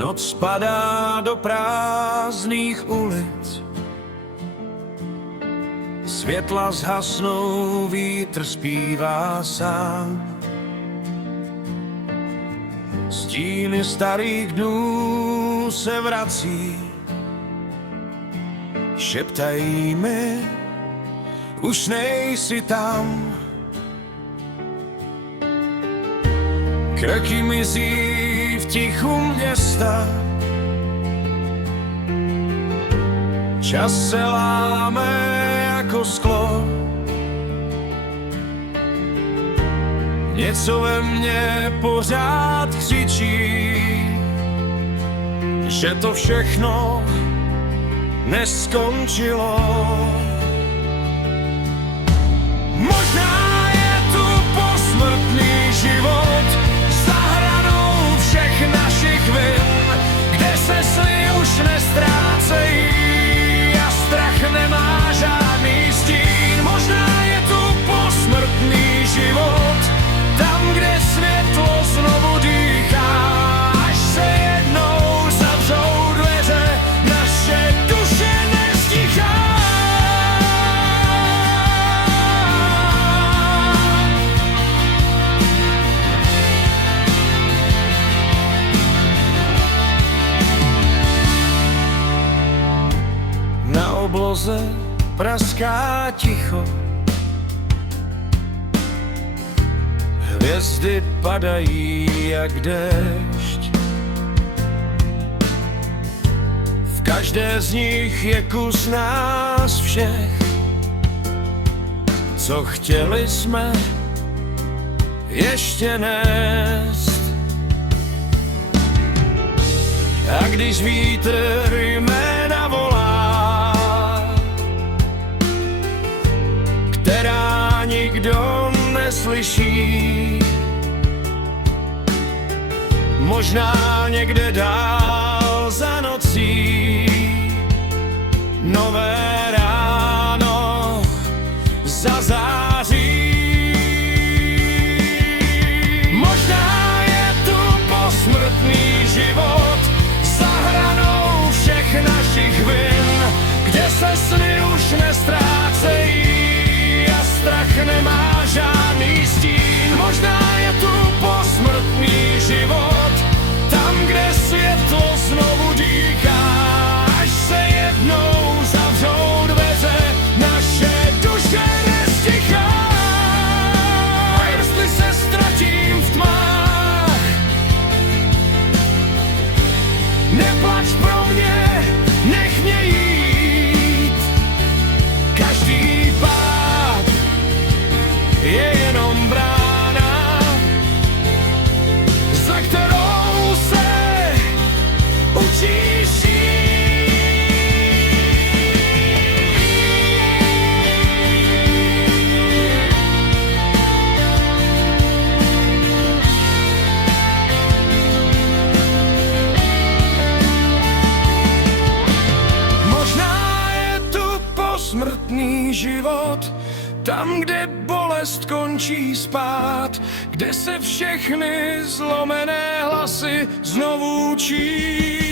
Noc spadá do prázdných ulic, světla zhasnou, vítr zpívá sám. Stíny starých dnů se vrací, šeptají mi, už nejsi tam. Kroky mizí v tichu města, čas se láme jako sklo. Něco ve mně pořád křičí, že to všechno neskončilo. Možná je tu posmrtný život za hranou všech našich vin, kde se sny už nestrácejí a strach nemá žádný stín. Možná je tu posmrtný život tam, kde světlo znovu dýchá, až se jednou zavřou dveře, naše duše nestichá. Na obloze praská ticho, hvězdy padají jak déšť. V každé z nich je kus nás všech, co chtěli jsme ještě nést. A když vítr jména volá, která nikdo neslyší, možná někde dál za nocí nové ráno zazáří. Možná je tu posmrtný život za hranou všech našich vin, kde se sny už nestrácejí a strach nemá žádný stín. Možná je tu posmrtný život tam, kde světlo znovu dýchá, až se jednou zavřou dveře, naše duše nestichá. A jestli se ztratím v tmách, neplač pro mě, nech mě jít. Každý pád je jenom brána, za kterou se učíš jít. Možná je tu posmrtný život tam, kde bolest končí spát, kde se všechny zlomené hlasy znovu učí.